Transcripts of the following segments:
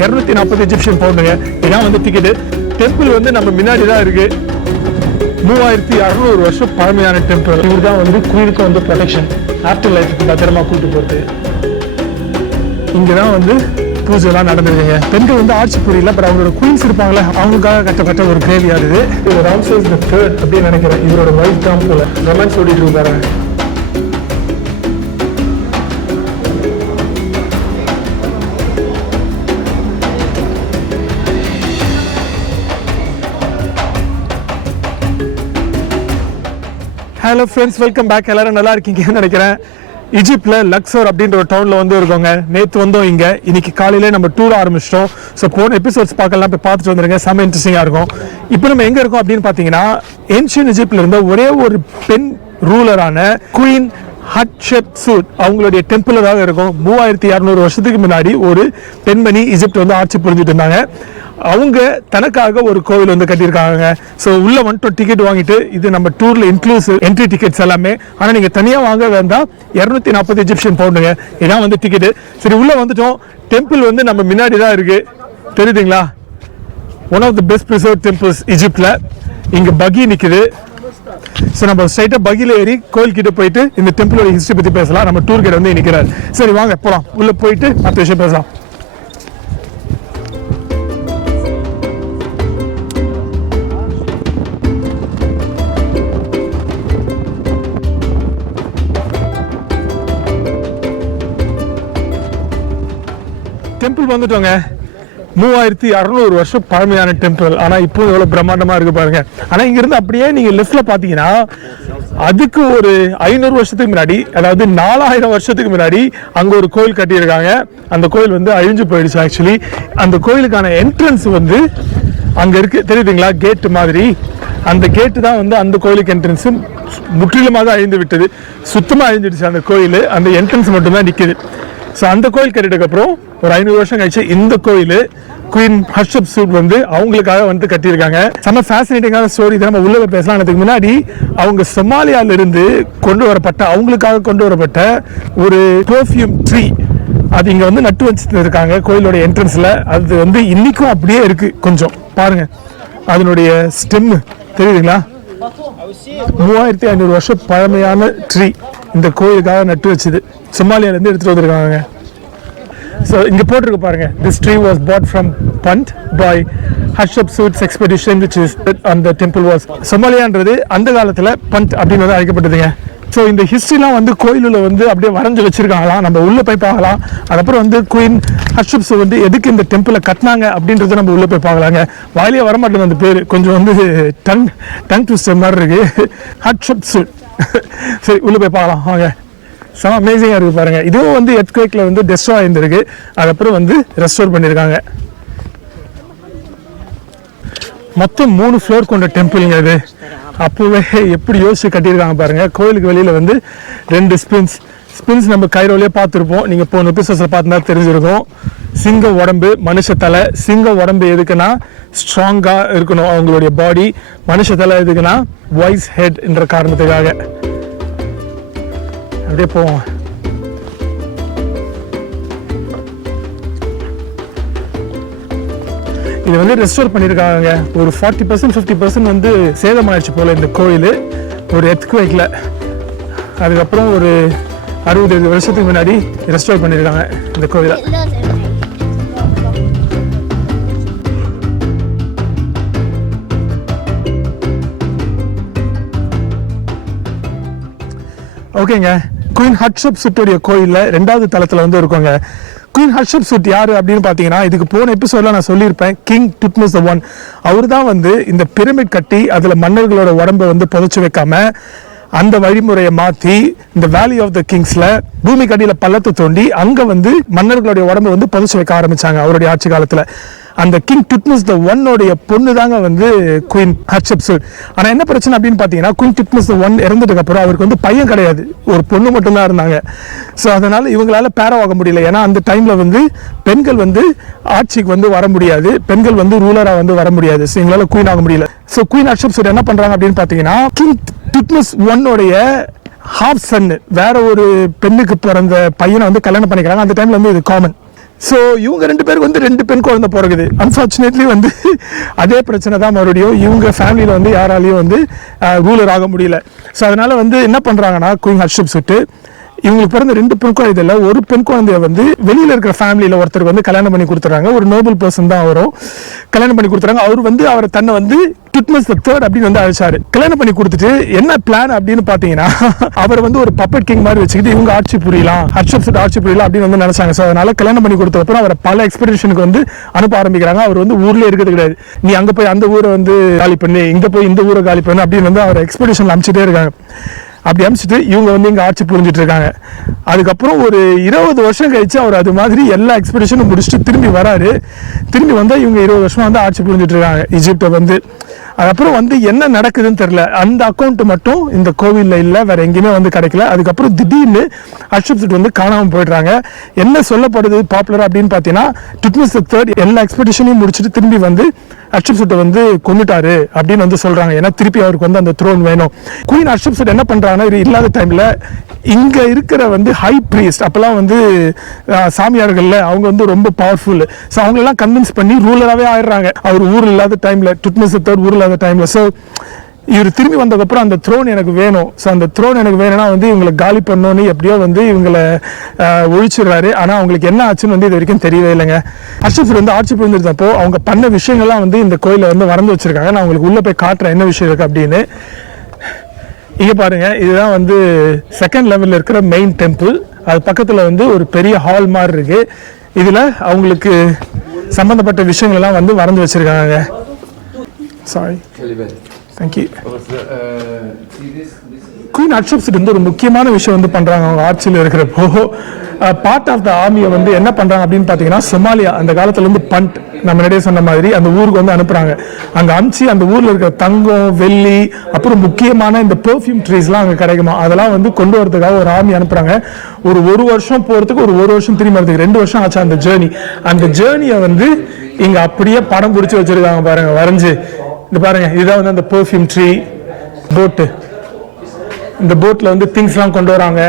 240 Egyptian பவுண்டுங்க. இதான் வந்து ticket. Temple வந்து நம்ம முன்னாடி தான் இருக்கு. 3600 வருஷம் பழமையான டெம்பிள். இவர் தான் வந்து குயினுக்கு வந்து ப்ரொடெக்ஷன், ஆஃப்டர் லைஃப்க்கு பத்திரமா கூட்டு போகிறது. இங்கே தான் வந்து பூஜைலாம் நடந்ததுங்க. பெண்கள் வந்து ஆட்சி புரியல, பட் அவங்களோட குயின்ஸ் இருப்பாங்களே அவங்களுக்காக கட்டப்பட்ட ஒரு கிரேவியார் இது. ராம்சேஸ் தி தேர்ட் அப்படின்னு நினைக்கிறேன். இவரோட வைஃப் தான் போல ரொமான்ஸ் ஓடிட்டு இருக்காரு. Hello friends, welcome back. எல்லாரும் நல்லா இருக்கீங்கன்னு நினைக்கிறேன். ஈஜிப்டில் லக்ஸோர் அப்படின்ற ஒரு டவுனில் வந்து இருக்கோங்க. நேற்று வந்தோம் இங்கே. இன்னைக்கு காலையிலே நம்ம டூர் ஆரம்பிச்சிட்டோம். ஸோ போன எபிசோட்ஸ் பார்க்கலாம், போய் பார்த்துட்டு வந்துருங்க. செம்ம இன்ட்ரெஸ்டிங்காக இருக்கும். இப்போ நம்ம எங்கே இருக்கோம் அப்படின்னு பார்த்தீங்கன்னா, ஏன்ஷியன் ஈஜிப்டில் இருந்த ஒரே ஒரு பெண் ரூலரான குயின் ஹட்ஷப்சூட் அவங்களுடைய டெம்பிளில் தான் இருக்கும். 3600 வருஷத்துக்கு முன்னாடி ஒரு பெண்மணி ஈஜிப்ட் வந்து ஆட்சி புரிஞ்சுட்டு இருந்தாங்க. அவங்க தனக்காக ஒரு கோவில் வந்து கட்டியிருக்காங்க. ஸோ உள்ள வந்துட்டோம், டிக்கெட் வாங்கிட்டு. இது நம்ம டூரில் இன்க்ளூசிவ் என்ட்ரி டிக்கெட்ஸ் எல்லாமே. ஆனால் நீங்கள் தனியாக வாங்க வேண்டாம். 240 எஜிப்சியன் பவுண்டுங்க. இதான் வந்து டிக்கெட்டு. சரி, உள்ளே வந்துட்டோம். டெம்பிள் வந்து நம்ம முன்னாடி தான் இருக்குது, தெரியுதுங்களா? One of the best preserve temples ஈஜிப்டில். இங்கே பகி நிற்குது. ஸோ நம்ம ஸ்ட்ரைட்டாக பகியில் ஏறி கோயில்கிட்ட போயிட்டு இந்த டெம்பிளோட ஹிஸ்ட்ரி பற்றி பேசலாம். நம்ம டூர் கைட் வந்து நிற்கிறார். சரி வாங்க போகலாம், உள்ளே போயிட்டு மற்ற விஷயம் பேசலாம். டெம்பிள் வந்துட்டோங்க. 3600 வருஷம் பழமையான டெம்பிள். ஆனால் இப்போ எவ்வளோ பிரம்மாண்டமாக இருக்கு பாருங்க. ஆனால் இங்கிருந்து அப்படியே நீங்கள் லெஃப்டில் பார்த்தீங்கன்னா, அதுக்கு ஒரு 500 வருஷத்துக்கு முன்னாடி, அதாவது 4000 வருஷத்துக்கு முன்னாடி அங்கே ஒரு கோயில் கட்டியிருக்காங்க. அந்த கோயில் வந்து அழிஞ்சு போயிடுச்சு ஆக்சுவலி. அந்த கோயிலுக்கான என்ட்ரன்ஸ் வந்து அங்கே இருக்கு, தெரியுதுங்களா? கேட்டு மாதிரி. அந்த கேட்டு தான் வந்து அந்த கோயிலுக்கு என்ட்ரன்ஸு. முற்றிலுமாக அழிந்து விட்டது, சுத்தமாக அழிஞ்சிடுச்சு அந்த கோயில். அந்த என்ட்ரன்ஸ் மட்டும்தான் நிற்குது. ஸோ அந்த கோயில் கட்டிட்டதுக்கப்புறம் ஒரு 500 வருஷம் கழிச்சு இந்த கோயில் குயின் ஹட்ஷப்சூட் வந்து அவங்களுக்காக வந்து கட்டியிருக்காங்க. செம்ம ஃபேசினேட்டிங்கான ஸ்டோரி. இதை நம்ம உள்ள பேசலாம். அதுக்கு முன்னாடி அவங்க சொமாலியாவிலிருந்து அவங்களுக்காக கொண்டு வரப்பட்ட ஒரு பெர்ஃப்யூம் ட்ரீ, அது இங்கே வந்து நட்டு வச்சுட்டு இருக்காங்க கோயிலோட என்ட்ரன்ஸில். அது வந்து இன்னைக்கும் அப்படியே இருக்கு. கொஞ்சம் பாருங்க, அதனுடைய ஸ்டெம்மு தெரியுதுங்களா? 3500 வருஷம் பழமையான ட்ரீ இந்த கோயிலுக்காக நட்டு வச்சுது. சொமாலியாலேருந்து எடுத்துகிட்டு வந்திருக்காங்க. ஸோ இங்கே போட்டிருக்கு பாருங்க, this tree was bought from Punt by Hatshepsut's expedition which is அந்த டெம்பிள் வாஸ். சொமாலியான்றது அந்த காலத்தில் பண்ட் அப்படின்னு அழைக்கப்பட்டதுங்க. ஸோ இந்த ஹிஸ்ட்ரிலாம் வந்து கோயிலில் வந்து அப்படியே வரைஞ்சி வச்சிருக்காங்களாம். நம்ம உள்ளே போய் பார்க்கலாம். அதுக்கப்புறம் வந்து குயின் ஹட்ஷப்சூட் வந்து எதுக்கு இந்த டெம்பிளை கட்டினாங்க அப்படின்றத நம்ம உள்ளே போய் பார்க்கலாங்க. வாயிலே வரமாட்டேங்குது அந்த பேர், கொஞ்சம் வந்து டங் ட்விஸ்டர் மாதிரி இருக்கு, ஹட்ஷப்சூட். சரி, உள்ளே போய் பார்க்கலாம் வாங்க. செம அமேசிங்காக இருக்குது பாருங்கள். இதுவும் வந்து எர்த்குவேக்கில் வந்து டெஸ்ட்ராய் ஆயிருந்திருக்கு. அதுக்கப்புறம் வந்து ரெஸ்டோர் பண்ணியிருக்காங்க. மொத்தம் 3 ஃப்ளோர் கொண்ட டெம்பிளுங்க இது. அப்போவே எப்படி யோசிச்சு கட்டியிருக்காங்க பாருங்கள். கோயிலுக்கு வெளியில் வந்து 2 ஸ்பின்ஸ் நம்ம கைரோலே பார்த்துருப்போம். நீங்கள் போன எபிசோட்ஸில் பார்த்துனா தெரிஞ்சிருக்கும். சிங்க உடம்பு, மனுஷ தலை. சிங்க உடம்பு எதுக்குன்னா ஸ்ட்ராங்காக இருக்கணும் அவங்களுடைய பாடி. மனுஷ தலை எதுக்குன்னா வாய்ஸ் ஹெட் என்ற காரணத்துக்காக. அப்படியே போவோம். இது வந்து ரெஸ்டோர் பண்ணியிருக்காங்க. ஒரு 40% 50% வந்து சேதமாயிடுச்சு போல இந்த கோயில் ஒரு எர்த்குவேக்ல. அதுக்கப்புறம் ஒரு 60 வருஷத்துக்கு முன்னாடி ரெஸ்டோர் பண்ணியிருக்காங்க இந்த கோயிலை. ஓகேங்க, குயின் ஹட்ஷப்சூட்டுடைய கோயிலில் 2வது தளத்தில் வந்து இருக்கோங்க. குயின் ஹட்ஷப்சூட் யார் அப்படின்னு பார்த்தீங்கன்னா, இதுக்கு போன எபிசோடில் நான் சொல்லியிருப்பேன், கிங் துட்மோஸ் I. அவர் தான் வந்து இந்த பிரமிட் கட்டி அதில் மன்னர்களோட உடம்பை வந்து புதைச்சி வைக்காம அந்த வழிமுறையை மாற்றி இந்த வேலி ஆஃப் த கிங்ஸில் பூமி கடியில் பள்ளத்தை தோண்டி அங்கே வந்து மன்னர்களுடைய உடம்பை வந்து புதைச்சி வைக்க ஆரம்பித்தாங்க அவருடைய ஆட்சி காலத்தில். அந்த கிங் துட்மோஸ் I உடைய பொண்ணு தாங்க வந்து குயின் ஹட்ஷப்சூட். ஆனால் என்ன பிரச்சனை அப்படின்னு பார்த்தீங்கன்னா, குயின் துட்மோஸ் I இறந்ததுக்கு அப்புறம் அவருக்கு வந்து பையன் கிடையாது, ஒரு பொண்ணு மட்டும்தான் இருந்தாங்க. ஸோ அதனால் இவங்களால பேரவாக முடியல. ஏன்னா அந்த டைமில் வந்து பெண்கள் வந்து ஆட்சிக்கு வந்து வர முடியாது, பெண்கள் வந்து ரூலராக வந்து வர முடியாது. ஸோ எங்களால் குயின் ஆக முடியல. ஸோ குயின் ஹட்ஷப்சூட் என்ன பண்ணுறாங்க அப்படின்னு பார்த்தீங்கன்னா, கிங் துட்மோஸ் I உடைய ஹாஃப் சன் வேற ஒரு பெண்ணுக்கு பிறந்த பையனை வந்து கல்யாணம் பண்ணிக்கிறாங்க. அந்த டைமில் வந்து இது காமன். ஸோ இவங்க 2 பேருக்கு வந்து 2 பெண் குழந்தை பிறகுது. அன்ஃபார்ச்சுனேட்லி வந்து அதே பிரச்சனை தான் மறுபடியும் இவங்க ஃபேமிலியில் வந்து யாராலையும் வந்து ரூலர் ஆக முடியல. ஸோ அதனால் வந்து என்ன பண்ணுறாங்கன்னா குயின் ஹட்ஷப்சுட் இவங்களுக்கு பிறந்த 2 பெண் குழந்தையில ஒரு பெண் குழந்தைய வந்து வெளியில் இருக்கிற ஃபேமிலியில் ஒருத்தருக்கு வந்து கல்யாணம் பண்ணி கொடுத்துறாங்க. ஒரு நோபல் பர்சன் தான் அவரும். கல்யாணம் பண்ணி கொடுத்துறாங்க. அவர் வந்து அவரை தன்னை வந்து துட்மஸ் III அப்படின்னு வந்து அழைச்சாரு. கல்யாணம் பண்ணி கொடுத்துட்டு என்ன பிளான் அப்படின்னு பார்த்தீங்கன்னா அவர் வந்து ஒரு பப்பட் கிங் மாதிரி வச்சுக்கிட்டு இவங்க ஆட்சி புரியலாம், ஹட்ஷப்சுட் ஆட்சி புரியலாம் அப்படின்னு வந்து நினைச்சாங்க. ஸோ அதனால கல்யாணம் பண்ணி கொடுத்தப்பறம் அவரை பல எக்ஸ்பெடிஷனுக்கு வந்து அனுப்ப ஆரம்பிக்கிறாங்க. அவர் வந்து ஊர்லேயே இருக்கிறது கிடையாது. நீ அங்கே போய் அந்த ஊரை வந்து காலி பண்ணு, இங்கே போய் இந்த ஊரை காலி பண்ணு அப்படின்னு வந்து அவர் எக்ஸ்பெடிஷன் அனுப்பிச்சிட்டே இருக்காங்க. அப்படி அனுப்பிச்சிட்டு இவங்க வந்து இங்கே ஆட்சி புரிஞ்சிட்டு இருக்காங்க. அதுக்கப்புறம் ஒரு 20 வருஷம் கழிச்சு அவர் அது மாதிரி எல்லா எக்ஸ்பெடிஷனும் முடிச்சுட்டு திரும்பி வராரு. திரும்பி வந்தால் இவங்க 20 வருஷமா வந்து ஆட்சி புரிஞ்சிட்டு இருக்காங்க ஈஜிப்டை வந்து. அதுக்கப்புறம் வந்து என்ன நடக்குதுன்னு தெரியல. அந்த அக்கௌண்ட் மட்டும் இந்த கோவிலில் இல்லை, வேற எங்கேயுமே வந்து கிடைக்கல. அதுக்கப்புறம் திடீர்னு ஹட்ஷப்சுட் வந்து காணாமல் போயிடுறாங்க. என்ன சொல்லப்படுது பாப்புலர் அப்படின்னு பார்த்தீங்கன்னா துட்மஸ் III எல்லா எக்ஸ்பெடிஷனையும் முடிச்சுட்டு திரும்பி வந்து ஹட்ஷப்சுட்டை வந்து கொண்டுட்டாரு அப்படின்னு வந்து சொல்றாங்க. ஏன்னா திருப்பி அவருக்கு வந்து அந்த த்ரோன் வேணும். குயின் ஹட்ஷப்சுட் என்ன பண்றாங்கன்னா இது இல்லாத டைம்ல இங்க இருக்கிற வந்து ஹை பிரீஸ்ட் அப்பெல்லாம் வந்து சாமியார்கள்ல அவங்க வந்து ரொம்ப பவர்ஃபுல். ஸோ அவங்களெல்லாம் கன்வின்ஸ் பண்ணி ரூலராகவே ஆயிடுறாங்க. அவர் ஊர் இல்லாத டைம்ல, துட்மஸ் III ஊர் இல்லாத டைம்ல. ஸோ இவர் திரும்பி வந்ததுக்கப்புறம் அந்த த்ரோன் எனக்கு வேணும், ஸோ அந்த த்ரோன் எனக்கு வேணும்னா வந்து இவங்களை காலி பண்ணோன்னு எப்படியோ வந்து இவங்களை ஒழிச்சிடுறாரு. ஆனால் அவங்களுக்கு என்ன ஆச்சுன்னு வந்து இது வரைக்கும் தெரியவே இல்லைங்க. ஹட்ஷப்சுட் வந்து ஆட்சி புரிஞ்சிருந்தப்போ அவங்க பண்ண விஷயங்கள்லாம் வந்து இந்த கோயிலை வந்து வரைந்து வச்சிருக்காங்க. நான் உங்களுக்கு உள்ளே போய் காட்டுறேன் என்ன விஷயம் இருக்குது அப்படின்னு. இங்கே பாருங்க, இதுதான் வந்து 2nd லெவலில் இருக்கிற மெயின் டெம்பிள். அது பக்கத்தில் வந்து ஒரு பெரிய ஹால் மாதிரி இருக்கு. இதில் அவங்களுக்கு சம்பந்தப்பட்ட விஷயங்கள்லாம் வந்து வரைந்து வச்சிருக்காங்க. Sorry, thank you. குயின் ஹட்ஷப்சுட் வந்து ஒரு முக்கியமான விஷயம் வந்து பண்றாங்க அவங்க ஆட்சியில் இருக்கிறப்போ. பார்ட் ஆஃப் த ஆர்மியை வந்து என்ன பண்றாங்க அப்படின்னு பார்த்தீங்கன்னா சொமாலியா அந்த காலத்துல இருந்து பண்ட் நம்ம நிறைய சொன்ன மாதிரி அந்த ஊருக்கு வந்து அனுப்புறாங்க. அங்கே அனுப்பிச்சு அந்த ஊரில் இருக்கிற தங்கம், வெள்ளி, அப்புறம் முக்கியமான இந்த பெர்ஃப்யூம் ட்ரீஸ்லாம் அங்கே கிடைக்குமா அதெல்லாம் வந்து கொண்டு வரதுக்காக ஒரு ஆர்மி அனுப்புறாங்க. ஒரு வருஷம் போகிறதுக்கு ஒரு வருஷம் திரும்பி வரதுக்கு 2 வருஷம் ஆச்சு அந்த ஜேர்னி. அந்த ஜேர்னியை வந்து இங்கே அப்படியே படம் பிடிச்சி வச்சிருக்காங்க பாருங்க, வரைஞ்சு. இந்த பாருங்க, இதுதான் வந்து அந்த பெர்ஃப்யூம் ட்ரீ போட்டு. இந்த போட்டில் வந்து திங்ஸ்லாம் கொண்டு வராங்க.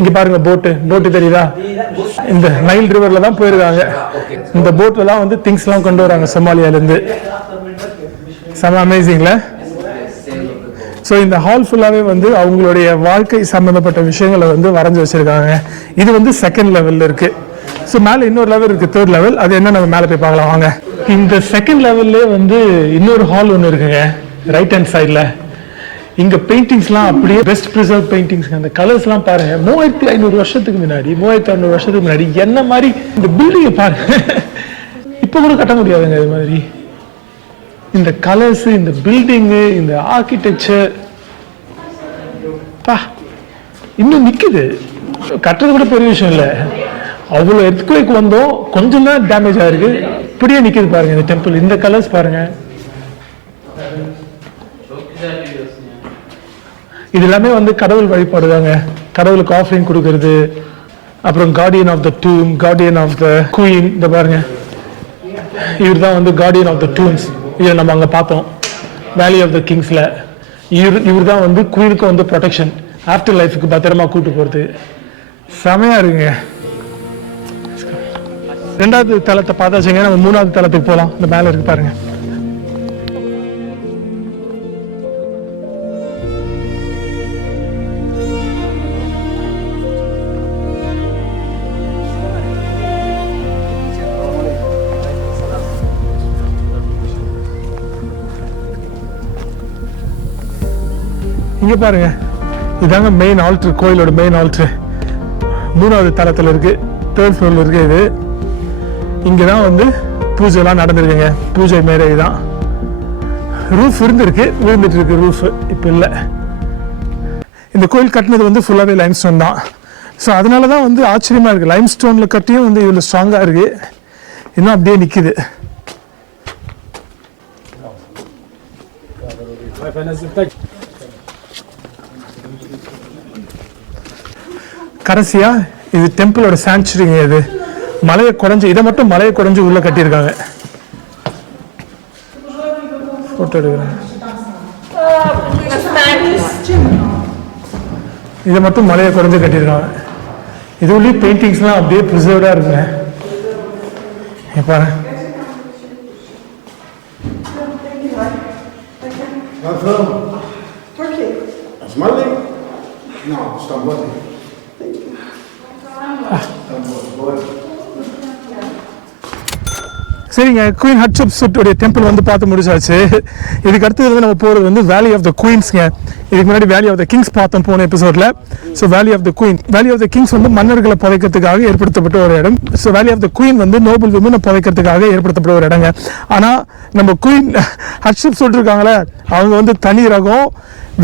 இங்க பாருங்க, போட்டு தெரியுதா? இந்த நைல் ரிவர்ல தான் போயிருக்காங்க. இந்த போட்ல தான் வந்து திங்ஸ் எல்லாம் கொண்டு வராங்க சொமாலியால இருந்து. செம அமேசிங்ல. ஸோ இந்த ஹால் ஃபுல்லாவே வந்து அவங்களுடைய வாழ்க்கை சம்பந்தப்பட்ட விஷயங்களை வந்து வரைஞ்சி வச்சிருக்காங்க. இது வந்து 2nd லெவல்ல இருக்கு. ஸோ மேலே இன்னொரு லெவல் இருக்கு, 3rd லெவல். அது என்ன நம்ம மேலே போய் பார்க்கலாம் வாங்க. இந்த 2nd லெவல்லே வந்து இன்னொரு ஹால் ஒன்று இருக்குங்க ரைட் ஹேண்ட் சைடில். இங்க பெயிண்டிங்ஸ்லாம் அப்படியே பெஸ்ட் ப்ரிசர்வ் பெயிண்டிங்ஸ். அந்த கலர்ஸ்லாம் பாருங்க, 3500 வருஷத்துக்கு முன்னாடி, 3600 வருஷத்துக்கு முன்னாடி என்ன மாதிரி இந்த பில்டிங்கை பாருங்க. இப்போ கூட கட்ட முடியாதுங்க இது மாதிரி. இந்த கலர்ஸ், இந்த பில்டிங்கு, இந்த ஆர்கிடெக்சர் இன்னும் நிக்குது. கட்டுறது கூட பெரிய விஷயம் இல்லை. அவ்வளோ எர்த்குவேக் வந்தோம், கொஞ்சம் தான் டேமேஜ் ஆயிருக்கு, இப்படியே நிக்குது பாருங்க இந்த டெம்பிள். இந்த கலர்ஸ் பாருங்க. இது எல்லாமே வந்து கடவுள் வழிபாடுதாங்க. கடவுளுக்கு ஆஃபரிங் கொடுக்கறது, அப்புறம் guardian of the tomb, guardian of the queen. இந்த பாருங்க, இவர் தான் வந்து கார்டியன் ஆஃப் த டூம்ஸ். இதை நம்ம அங்கே பார்த்தோம் வேலி ஆஃப் த கிங்ஸ்ல. இவர் தான் வந்து குயினுக்கு வந்து ப்ரொடெக்ஷன், ஆஃப்டர் லைஃபுக்கு பத்திரமா கூட்டு போகிறது. செமையா இருக்குங்க. 2வது தளத்தை பார்த்தாச்சுங்க. நம்ம 3வது தளத்துக்கு போகலாம். இந்த மேலே இருக்கு பாருங்க. இங்க பாருங்க, இதாங்க மெயின் ஆல்டர், கோயிலோட மெயின் ஆல்டர். 3வது தளத்தில் இருக்கு, 3rd ஃப்ளோர்ல இருக்கு. இது இங்கதான் வந்து பூஜை எல்லாம் நடந்திருக்குங்க. பூஜை மேலே தான். ரூஃப் இருந்திருக்கு, விழுந்துட்டு இருக்கு ரூஃப், இப்போ இல்லை. இந்த கோயில் கட்டினது வந்து ஃபுல்லாகவே லைம்ஸ்டோன் தான். ஸோ அதனால தான் வந்து ஆச்சரியமா இருக்கு. லைம்ஸ்டோன்ல கட்டியும் வந்து இவ்வளோ ஸ்ட்ராங்காக இருக்கு, இன்னும் அப்படியே நிற்குது. கடைசியா இது டெம்பிளோட சாங்சுரிங்க. இது மலையை குறைஞ்சு, இதை மட்டும் மலையை குறைஞ்சு உள்ள கட்டியிருக்காங்க. போட்டோ எடுக்கிறாங்க. இதை மட்டும் மலையை குறைஞ்சு கட்டியிருக்காங்க. இது உள்ளே பெயிண்டிங்ஸ்லாம் அப்படியே ப்ரிசர்வ்டாக இருக்குங்க. பாரு. சரிங்க, குயின் ஹட்ஷப்சுட்டோடைய டெம்பிள் வந்து பார்த்து முடிச்சாச்சு. இதுக்கு அடுத்தது வந்து நம்ம போகிறது வந்து வேலி ஆஃப் த குயின்ஸ்ங்க. இதுக்கு முன்னாடி வேலி ஆஃப் த கிங்ஸ் பார்த்தோம் போன எபிசோடில். So valley of the queen, valley of the kings வந்து மன்னர்களை புதைக்கிறதுக்காக ஏற்படுத்தப்பட்ட ஒரு இடம். So valley of the queen வந்து நோபல் விமனை புதைக்கிறதுக்காக ஏற்படுத்தப்பட்ட ஒரு இடங்க. ஆனால் நம்ம குயின் ஹட்ஷப்சுட் இருக்காங்களே, அவங்க வந்து தனி ரகம்.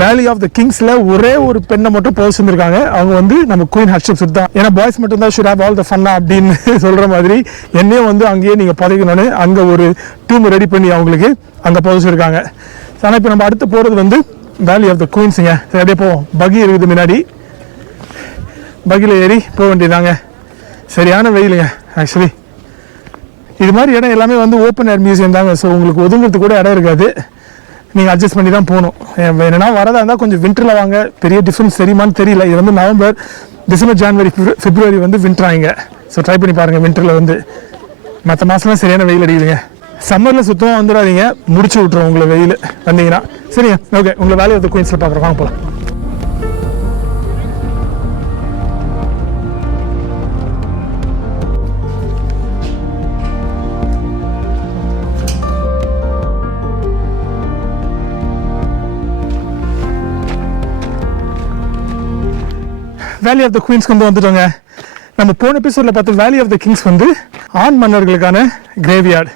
வேலி ஆஃப் த கிங்ஸ்ல ஒரே ஒரு பெண்ணை மட்டும் புதைச்சிருந்திருக்காங்க. அவங்க வந்து நம்ம குயின் ஹட்ஷப்சுட் தான். ஏன்னா பாய்ஸ் மட்டும் தான் ஷுட் ஹேவ் ஆல் த ஃபன்னா அப்படின்னு சொல்ற மாதிரி என்னையும் வந்து அங்கேயே நீங்க புதைக்கணும்னு அங்கே ஒரு டீம் ரெடி பண்ணி அவங்களுக்கு அங்கே புதைச்சிருக்காங்க. ஆனால் இப்போ நம்ம அடுத்து போகிறது வந்து வேலி ஆஃப் த குயின்ஸுங்க. சரி, அப்படியே போவோம். பகி இருக்குது முன்னாடி, பகியில் ஏறி போக வேண்டியதாங்க. சரியான வெயிலுங்க. ஆக்சுவலி இது மாதிரி இடம் எல்லாமே வந்து ஓப்பன் ஏர் மியூசியம் தாங்க. ஸோ உங்களுக்கு ஒதுங்கிறதுக்கு கூட இடம் இருக்காது. நீங்கள் அட்ஜஸ்ட் பண்ணி தான் போகணும். என்னென்னா வரதா இருந்தால் கொஞ்சம் வின்டரில் வாங்க. பெரிய டிஃப்ரென்ஸ் தெரியுமான்னு தெரியல. இது வந்து நவம்பர், டிசம்பர், ஜான்வரி, பிப்ரவரி வந்து வின்டராங்க. ஸோ ட்ரை பண்ணி பாருங்கள். வின்டரில் வந்து மற்ற மாதம்லாம் சரியான வெயில் அடிக்குதுங்க. சம்மரில் சுத்தமாக வந்துடாதீங்க, முடிச்சு விட்ருவோம் உங்களை வெயில் வந்தீங்கன்னா. சரிங்க, ஓகே. உங்களை வேலி ஆஃப் த குயின்ஸில் பார்க்குறோம். வாங்க போகலாம். வேலி ஆஃப் த குயின்ஸ்க்கு வந்து வந்துட்டோங்க. நம்ம போன எபிசோடில் பார்த்த வேலி ஆஃப் த கிங்ஸ் வந்து ஆண் மன்னர்களுக்கான கிரேவியார்டு.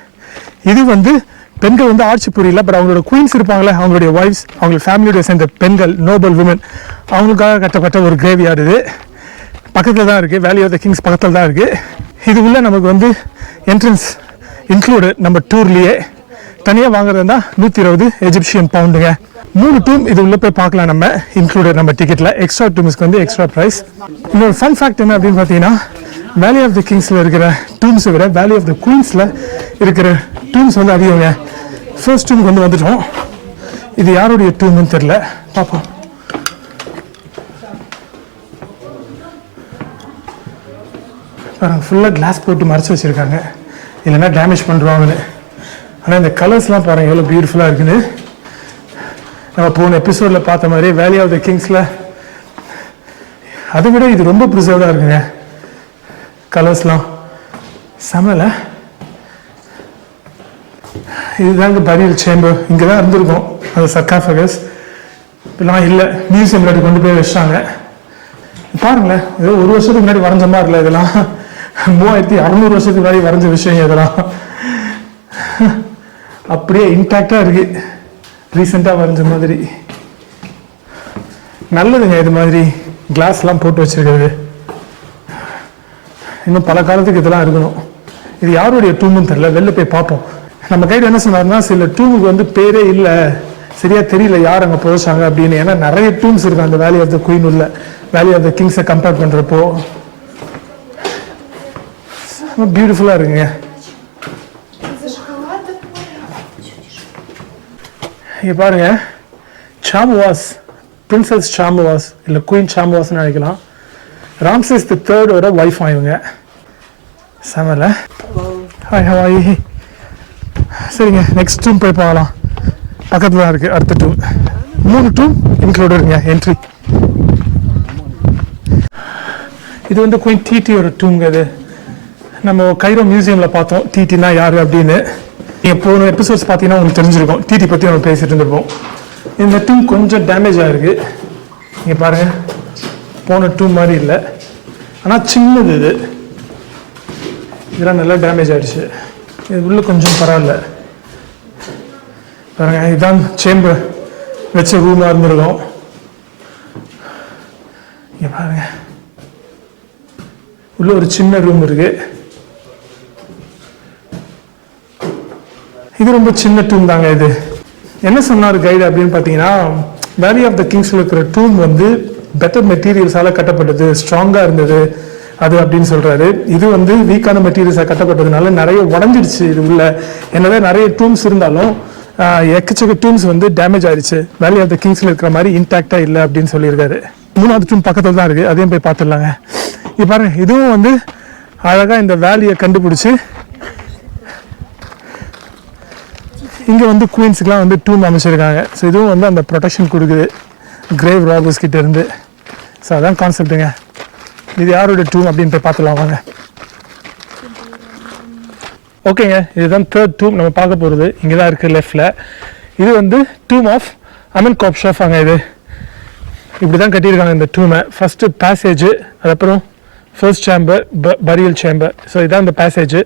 இது வந்து பெண்கள் வந்து ஆட்சி புரியல, பட் அவங்களோட குயின்ஸ் இருப்பாங்களே, அவங்களுடைய ஒய்ஃப்ஸ், அவங்களோட ஃபேமிலியோட சேர்ந்த பெண்கள், நோபல் விமன், அவங்களுக்காக கட்டப்பட்ட ஒரு கிரேவியார்டு. இது பக்கத்தில் தான் இருக்குது. வேலி ஆஃப் த கிங்ஸ் பக்கத்தில் தான் இருக்குது. இது உள்ள நமக்கு வந்து என்ட்ரன்ஸ் இன்க்ளூடு நம்ம டூர்லேயே. தனியாக வாங்குறது தான் 120 எஜிப்சியன் பவுண்டுங்க. 3 டூம் இது உள்ள போய் பார்க்கலாம் நம்ம, இன்க்ளூடட் நம்ம டிக்கெட்டில். எக்ஸ்ட்ரா டூம்ஸ்க்கு வந்து எக்ஸ்ட்ரா ப்ரைஸ். இன்னொரு ஃபன் ஃபேக்ட் என்ன அப்படின்னு பார்த்தீங்கன்னா, வேலி ஆஃப் த கிங்ஸில் இருக்கிற டூம்ஸை விட வேலி ஆஃப் த குயின்ஸில் இருக்கிற டூம்ஸ் வந்து அதிகங்க. ஃபர்ஸ்ட் டூமுக்கு வந்து வந்துட்டோம். இது யாருடைய டூம்னு தெரில, பார்ப்போம். ஃபுல்லாக கிளாஸ் போட்டு மறைச்சி வச்சுருக்காங்க, இல்லைன்னா டேமேஜ் பண்ணுறாங்கன்னு. ஆனால் இந்த கலர்ஸ்லாம் பாருங்கள் எவ்வளோ பியூட்டிஃபுல்லாக இருக்குன்னு. நம்ம போன எபிசோடில் பார்த்த மாதிரி வேலி ஆஃப் த கிங்ஸில் அதை விட இது ரொம்ப ப்ரிசர்வ்டாக இருக்குங்க. கலர்ஸ்லாம் செமல. இதுதாங்க பரியல் சேம்பர். இங்கே தான் இருந்திருக்கும் அந்த சர்காஃபகஸ். இப்பெல்லாம் இல்லை, மியூசியம் முன்னாடி கொண்டு போய் வச்சிட்டாங்க. பாருங்களேன், ஏதோ 1 வருஷத்துக்கு முன்னாடி வரைஞ்ச மாதிரி இல்லை. இதெல்லாம் 3600 வருஷத்துக்கு முன்னாடி வரைஞ்ச விஷயம். இதெல்லாம் அப்படியே இன்டாக்டாக இருக்குது, ரீசெண்டாக வரைஞ்ச மாதிரி. நல்லதுங்க இது மாதிரி கிளாஸ்லாம் போட்டு வச்சுருக்கிறது. இன்னும் பல காலத்துக்கு இதெல்லாம் இருக்கணும். இது யாருடைய டூம்னு தெரியல, வெளில போய் பார்ப்போம். நம்ம கைடு என்ன சொன்னார்னா, சில டூமுக்கு வந்து பேரே இல்லை, சரியாக தெரியல யார் அங்கே புதைச்சாங்க அப்படின்னு. ஏன்னா நிறைய டூம்ஸ் இருக்கு அந்த வேலி ஆஃப் த குயின் உள்ள. வேலி ஆஃப் த கிங்ஸை கம்பேர் பண்ணுறப்போ பியூட்டிஃபுல்லாக இருக்குங்க. இங்கே பாருங்க, சாமுவாஸ், பிரின்சஸ் சாமுவாஸ் இல்லை குயின் சாமுவாஸ்ன்னு நினைக்கலாம். ராம்சேஸ் III ஒய்ஃப் ஆயிவங்க. செமல. ஹாய் ஹவாய். சரிங்க, நெக்ஸ்ட் டூம் போய் பார்க்கலாம். பக்கத்தில் தான் இருக்குது அடுத்த டூம். 3 டூம் இன்க்ளூடுங்க என்ட்ரி. இது வந்து குயின் டிடியோட டூம்ங்க. இது நம்ம கைரோ மியூசியமில் பார்த்தோம் டிடினா யார் அப்படின்னு. நீங்கள் போன எபிசோட்ஸ் பார்த்தீங்கன்னா உங்களுக்கு தெரிஞ்சிருக்கும். டிடி பற்றி நம்ம பேசிகிட்டு இருந்திருப்போம். இந்த டூம் கொஞ்சம் டேமேஜ் ஆகிருக்கு. நீங்கள் பாருங்கள், போன டூம் மாதிரி இல்லை, ஆனால் சின்னது. இதெல்லாம் நல்லா டேமேஜ் ஆகிடுச்சு. இது உள்ள கொஞ்சம் பரவாயில்ல. பாருங்கள், இதுதான் சேம்பர் வச்ச ரூமாக இருந்திருக்கும். இங்கே பாருங்க, உள்ள ஒரு சின்ன ரூம் இருக்கு. இது ரொம்ப சின்ன டூம் தாங்க. இது என்ன சொன்னார் கைடு அப்படின்னு பார்த்தீங்கன்னா, வேலி ஆஃப் த கிங்ஸில் இருக்கிற டூம் வந்து பெட்டர் மெட்டீரியல்ஸால் கட்டப்பட்டது, ஸ்ட்ராங்காக இருந்தது அது அப்படின்னு சொல்கிறாரு. இது வந்து வீக்கான மெட்டீரியல்ஸாக கட்டப்பட்டதுனால நிறைய உடஞ்சிடுச்சு. இது உள்ள என்னதான் நிறைய டூம்ஸ் இருந்தாலும் எக்கச்சக்க டூம்ஸ் வந்து டேமேஜ் ஆயிடுச்சு. வேலி ஆஃப் த கிங்ஸில் இருக்கிற மாதிரி இன்டாக்டாக இல்லை அப்படின்னு சொல்லியிருக்காரு. மூணாவது டூம் பக்கத்தில் தான் இருக்குது, அதையும் போய் பார்த்துடலாங்க. இப்போ பாருங்கள், இதுவும் வந்து அழகாக இந்த வேலியை கண்டுபிடிச்சி இங்கே வந்து குயின்ஸுக்கெலாம் வந்து டூம் அமைச்சிருக்காங்க. ஸோ இதுவும் வந்து அந்த ப்ரொடெக்ஷன் கொடுக்குது கிரேவ் ராபர்ஸ் கிட்ட இருந்து. ஸோ அதான் கான்செப்ட்டுங்க. இது யாரோட டூம் அப்படின்னு போய் பார்த்துலாம் வாங்க. ஓகேங்க, இதுதான் தேர்ட் டூம் நம்ம பார்க்க போகிறது. இங்கே தான் இருக்குது லெஃப்டில். இது வந்து டூம் ஆஃப் அமென்காப் ஷெஃபாங்க. இது இப்படி தான் கட்டியிருக்காங்க இந்த டூமை. ஃபஸ்ட்டு பேசேஜ், அதுக்கப்புறம் ஃபர்ஸ்ட் சேம்பர், பரியல் சேம்பர். ஸோ இதுதான் இந்த பேசேஜ்.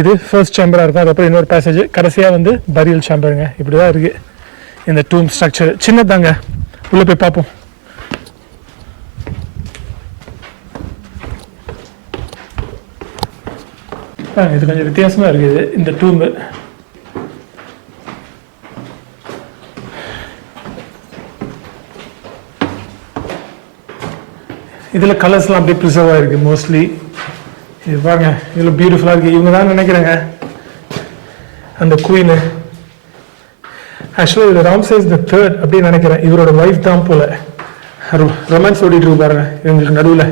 இது ஃபர்ஸ்ட் சேம்பராக இருக்கும், அதுக்கப்புறம் இன்னொரு பேசேஜ், கடைசியாக வந்து பரியல் சேம்பருங்க. இப்படி தான் இருக்குது இந்த டூம் ஸ்ட்ரக்சர். சின்னதாங்க, உள்ளே போய் பார்ப்போம். இது கொஞ்சம் வித்தியாசமாக இருக்குது இந்த டூம்பு. இதில் கலர்ஸ்லாம் அப்படியே ப்ரிசர்வ் ஆகிருக்கு மோஸ்ட்லி. இது பாருங்க, இதில் பியூட்டிஃபுல்லாக இருக்குது. இவங்க தான் நினைக்கிறேங்க அந்த குயினு. ஆக்சுவலாக இது ராம்சேஸ் தி தேர்ட் அப்படின்னு நினைக்கிறேன். இவரோட ஒய்ஃப் தான் போல. ரொமான்ஸ் ஓடிட்டு இருக்கு பாருங்க இவங்களுக்கு நடுவில்.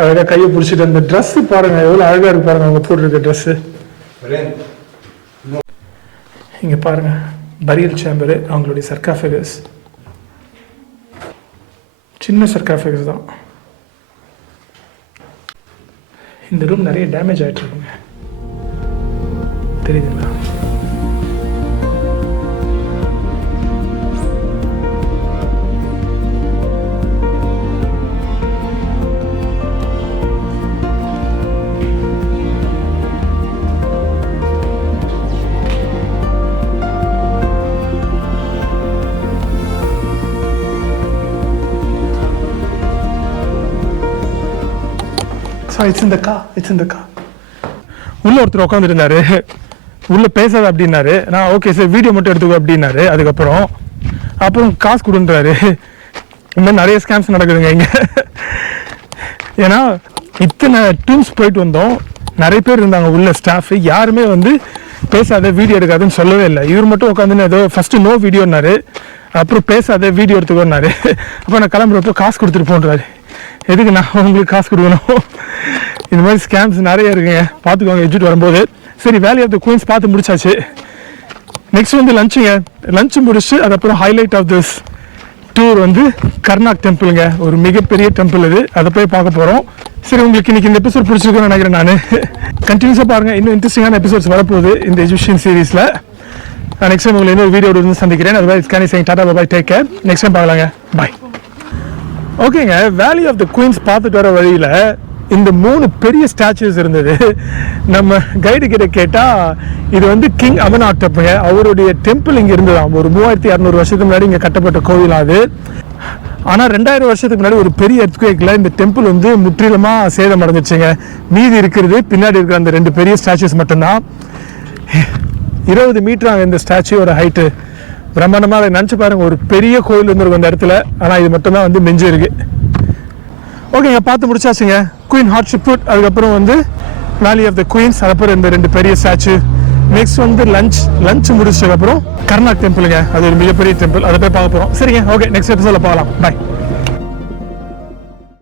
அழகாக கையை பிடிச்சிட்டு அந்த ட்ரெஸ்ஸு பாருங்க எவ்வளோ அழகாக இருக்கு பாருங்க அவங்க போட்டிருக்க ட்ரெஸ்ஸு. இங்கே பாருங்க பரியல் சேம்பரு, அவங்களுடைய சர்காஃபேகஸ். சின்ன சர்காஃபேகஸ் தான். இந்த ரூம் நிறைய டேமேஜ் ஆகிட்டு இருக்குங்க, தெரியுதுங்களா? It's in the car. It's in the car. உள்ள ஒருத்தர் உட்காந்துட்டு இருந்தாரு, உள்ள பேசாத அப்படின்னாரு. நான் ஓகே சார் வீடியோ மட்டும் எடுத்துக்கோ அப்படின்னாரு. அப்புறம் காசு கொடுன்றாரு. இந்த மாதிரி நிறைய ஸ்கேம்ஸ் நடக்குதுங்க இங்கே. ஏன்னா இத்தனை டூம்ஸ் போயிட்டு வந்தோம், நிறைய பேர் இருந்தாங்க உள்ள ஸ்டாஃப். யாருமே வந்து பேசாத வீடியோ எடுக்காதுன்னு சொல்லவே இல்லை. இவர் மட்டும் உட்காந்துன்னு ஏதோ ஃபஸ்ட்டு நோ வீடியோன்னாரு, அப்புறம் பேசாத வீடியோ எடுத்துக்கோன்னாரு. அப்போ நான் கிளம்புறப்போ காசு கொடுத்துட்டு போன்றாரு. எதுக்கு நான் உங்களுக்கு காசு கொடுக்கணும்? இந்த மாதிரி ஸ்கேம்ஸ் நிறைய இருக்குங்க, பார்த்துக்கோங்க எஜுட்டு வரும்போது. சரி, வேலி ஆஃப் தி குயின்ஸ் பார்த்து முடிச்சாச்சு. நெக்ஸ்ட் வந்து லஞ்சுங்க. லஞ்சு முடிச்சு அதுக்கப்புறம் ஹைலைட் ஆஃப் திஸ் டூர் வந்து கர்நாக் டெம்பிளுங்க. ஒரு மிகப்பெரிய டெம்பிள் இது, அதை போய் பார்க்க போகிறோம். சரி, உங்களுக்கு இன்னைக்கு இந்த எபிசோட் பிடிச்சிருக்குன்னு நினைக்கிறேன். நான் கண்டினியூஸாக பாருங்கள், இன்னும் இன்ட்ரெஸ்டிங்கான எபிசோட்ஸ் வரப்போகுது இந்த எஜிப்ஷியன் சீரீஸில். நெக்ஸ்ட் டைம் உங்களை இன்னொரு வீடியோட வந்து சந்திக்கிறேன். அதுவரை கேன் saying tata bye, take care. Next time பார்க்கலாங்க, பாய். ஓகேங்க, வேலி ஆஃப் த குயின்ஸ் பார்த்துட்டு வர வழியில் இந்த 3 பெரிய ஸ்டாச்சுஸ் இருந்தது. நம்ம கைடு கிட்ட கேட்டால் இது வந்து கிங் அமனாட்டப்புங்க. அவருடைய டெம்பிள் இங்கே இருந்ததாம். ஒரு 3200 வருஷத்துக்கு முன்னாடி இங்கே கட்டப்பட்ட கோவில் அது. ஆனால் 2000 வருஷத்துக்கு முன்னாடி ஒரு பெரிய எர்த்குவேக்கில் இந்த டெம்பிள் வந்து முற்றிலுமாக சேதம் அடைஞ்சிச்சுங்க. மீதி இருக்கிறது பின்னாடி இருக்கிற அந்த 2 பெரிய ஸ்டாச்சுஸ் மட்டும்தான். 20 மீட்டர் இந்த ஸ்டாச்சுவோட ஹைட்டு. பிரம்மாண்டமாக அதை நினச்சி பாருங்க, ஒரு பெரிய கோயில் இருந்திருக்கும் அந்த இடத்துல. ஆனால் இது மட்டும் தான் வந்து மிஞ்சி இருக்கு. ஓகேங்க, பார்த்து முடிச்சாச்சுங்க. குயின் ஹாட்ஷிப்ட், அதுக்கப்புறம் வந்து வேலி ஆஃப் த குயின்ஸ், அதுக்கப்புறம் இந்த 2 பெரிய ஸ்டாச்சு. நெக்ஸ்ட் வந்து லஞ்ச் முடிச்சதுக்கப்புறம் கர்நாக் டெம்பிளுங்க. அது ஒரு மிகப்பெரிய டெம்பிள், அதை போய் பார்க்க போகிறோம். சரிங்க, ஓகே, நெக்ஸ்ட் எபிசோட பார்க்கலாம். பாய்.